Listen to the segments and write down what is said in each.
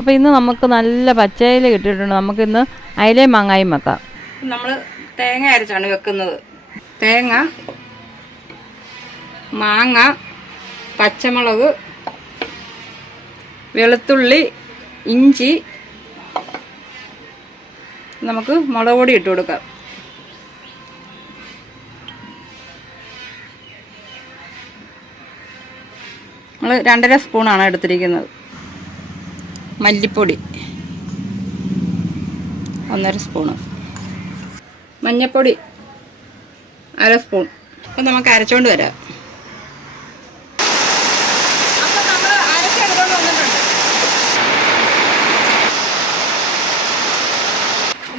അപ്പോൾ ഇന്ന് നമുക്ക് നല്ല പച്ചയില കിട്ടിയിട്ടുണ്ട്. നമുക്കിന്ന് അയിലയും മാങ്ങായും വെക്കാം. നമ്മൾ തേങ്ങ അരച്ചാണ് വെക്കുന്നത്. തേങ്ങ മാങ്ങ പച്ചമുളക് വെളുത്തുള്ളി ഇഞ്ചി നമുക്ക് മുളക് പൊടി ഇട്ട് കൊടുക്കാം. നമ്മൾ രണ്ടര സ്പൂണാണ് എടുത്തിരിക്കുന്നത്. മല്ലിപ്പൊടി. ഒന്നര സ്പൂണ്. മഞ്ഞപ്പൊടി. അര സ്പൂൺ. അപ്പം നമുക്ക് അരച്ചോണ്ട് വരാം.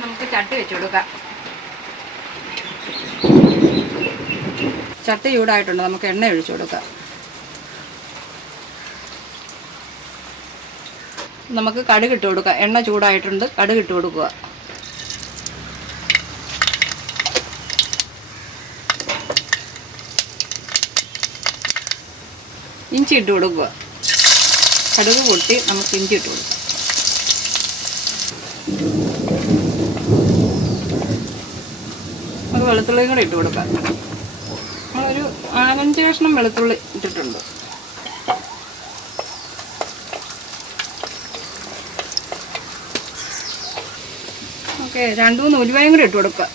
നമുക്ക് ചട്ടി വെച്ച് കൊടുക്കാം. ചട്ടി ചൂടായിട്ടുണ്ട്. നമുക്ക് എണ്ണ ഒഴിച്ചു കൊടുക്കാം. നമുക്ക് കടുക് ഇട്ട് കൊടുക്കാം. എണ്ണ ചൂടായിട്ടുണ്ട് കടുക് ഇട്ട് കൊടുക്കുക. ഇഞ്ചി ഇട്ട് കൊടുക്കുക. കടുക് പൊട്ടി നമുക്ക് ഇഞ്ചി ഇട്ട് കൊടുക്കുക നമുക്ക് വെളുത്തുള്ളിയും കൂടെ ഇട്ട് കൊടുക്കാം. നമ്മളൊരു നാലഞ്ച് കഷ്ണം വെളുത്തുള്ളി ഇട്ടിട്ടുണ്ട്. ഓക്കെ രണ്ടു മൂന്ന് ഉലുവയും കൂടി ഇട്ട് കൊടുക്കുക.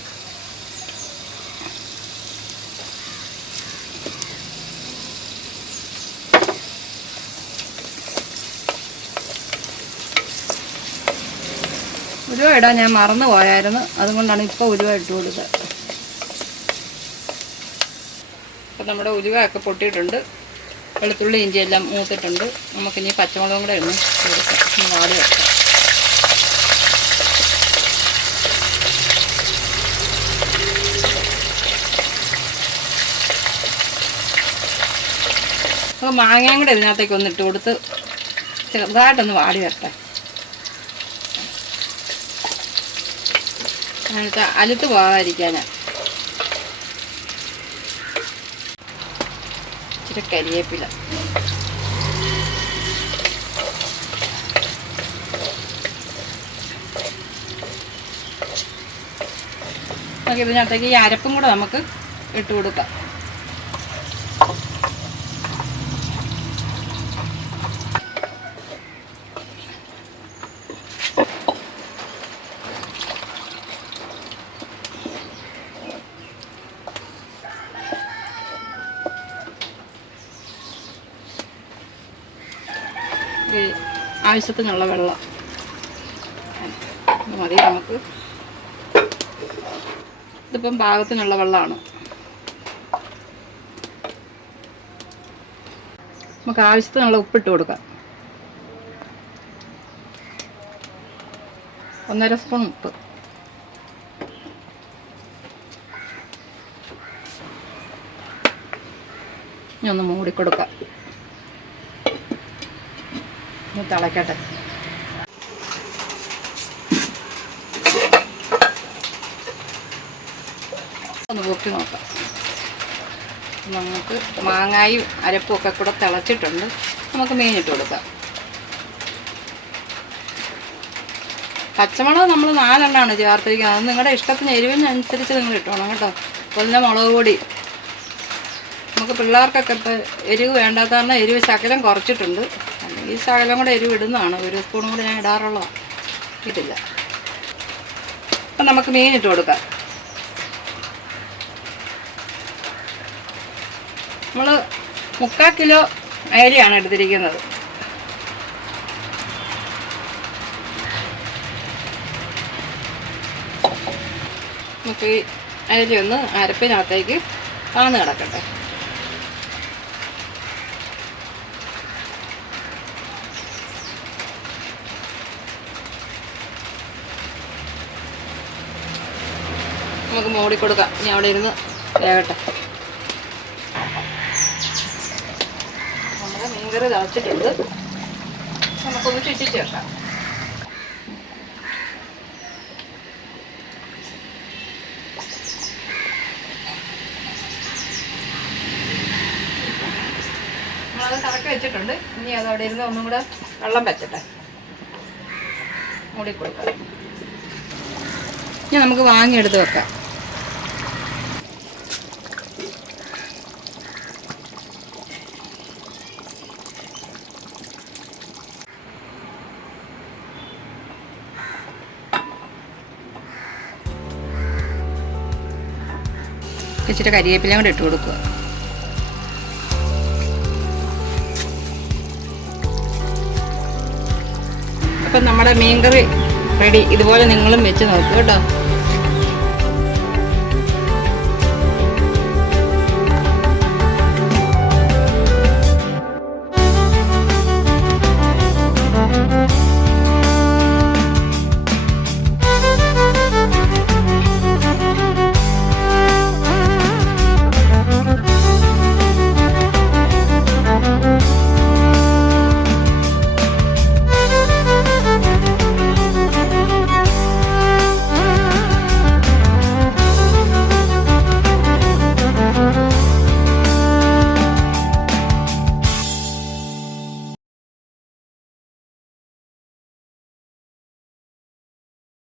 ഉലുവ ഇടാൻ ഞാൻ മറന്നു പോയായിരുന്നു. അതുകൊണ്ടാണ് ഇപ്പോൾ ഉലുവ ഇട്ട് കൊടുത്തത്. അപ്പം നമ്മുടെ ഉലുവയൊക്കെ പൊട്ടിയിട്ടുണ്ട്. വെളുത്തുള്ളി ഇഞ്ചി എല്ലാം മൂത്തിട്ടുണ്ട്. നമുക്കിനി പച്ചമുളകും കൂടെ ഒന്ന് കൊടുക്കാം വാടി വെക്കാം. അപ്പോൾ മാങ്ങയും കൂടെ ഇതിനകത്തേക്ക് ഒന്ന് ഇട്ട് കൊടുത്ത് ചെറുതായിട്ടൊന്ന് വാടി വരട്ടെ. അതിനകത്ത് അലുത്ത് പോകാതിരിക്കാനാ. ഇച്ചിരി കരിയേപ്പില. നമുക്ക് ഇതിനകത്തേക്ക് ഈ അരപ്പും കൂടെ നമുക്ക് ഇട്ട് കൊടുക്കാം. ഈ ആവശ്യത്തിനുള്ള വെള്ളം. മതി നമുക്ക്. ഇതിപ്പം പാകത്തിനുള്ള വെള്ളമാണ്. നമുക്ക് ആവശ്യത്തിനുള്ള ഉപ്പിട്ട് കൊടുക്കാം. ഒന്നര സ്പൂൺ ഉപ്പ്. ഇനി ഒന്ന് മൂടിക്കൊടുക്കാം ഒന്ന് തിളക്കട്ടെ. ഒന്ന് പൊക്കി നോക്കാം. നമുക്ക് മാങ്ങായും അരപ്പും ഒക്കെ കൂടെ തിളച്ചിട്ടുണ്ട്. നമുക്ക് മീനിട്ട് കൊടുക്കാം. പച്ചമുളക് നമ്മൾ നാലെണ്ണമാണ് ചേർത്തിരിക്കുന്നത്. അത് നിങ്ങളുടെ ഇഷ്ടത്തിന് എരിവിനനുസരിച്ച് നിങ്ങൾ ഇട്ടോണം കേട്ടോ. കൊല്ല മുളക് പൊടി. നമുക്ക് പിള്ളേർക്കൊക്കെ ഇപ്പോൾ എരിവ് വേണ്ടാത്ത കാരണം എരിവ് ശകലം കുറച്ചിട്ടുണ്ട്. അല്ലെങ്കിൽ ശകലം കൂടെ എരിവ് ഇടുന്നതാണ്. ഒരു സ്പൂണും കൂടെ ഞാൻ ഇടാറുള്ളതാണ് ഇട്ടില്ല. അപ്പം നമുക്ക് മീൻ ഇട്ട് കൊടുക്കാം. നമ്മൾ മുക്കാൽ കിലോ അയലയാണ് എടുത്തിരിക്കുന്നത്. നമുക്ക് ഈ അയലയൊന്ന് അരപ്പിനകത്തേക്ക് താന്ന് കിടക്കട്ടെ നമുക്ക് മൂടി കൊടുക്കാം. ഇനി അവിടെ ഇരുന്ന് വേകട്ടെ നമ്മുടെ മീൻകറി തിളച്ചിട്ടുണ്ട് നമുക്കൊന്ന് ചുറ്റി ചേർക്കാം നമ്മളത് കറക്കി വെച്ചിട്ടുണ്ട്. ഇനി അത് അവിടെ ഇരുന്ന് ഒന്നും കൂടെ വെള്ളം വെച്ചട്ടെ മൂടി കൊടുക്കാം. ഇനി നമുക്ക് വാങ്ങിയെടുത്ത് വെക്കാം. ഇച്ചിരി കരിവേപ്പിലയും കൂടെ ഇട്ട് കൊടുക്കുക. അപ്പം നമ്മുടെ മീൻകറി റെഡി. ഇതുപോലെ നിങ്ങളും വെച്ച് നോക്കൂ കേട്ടോ.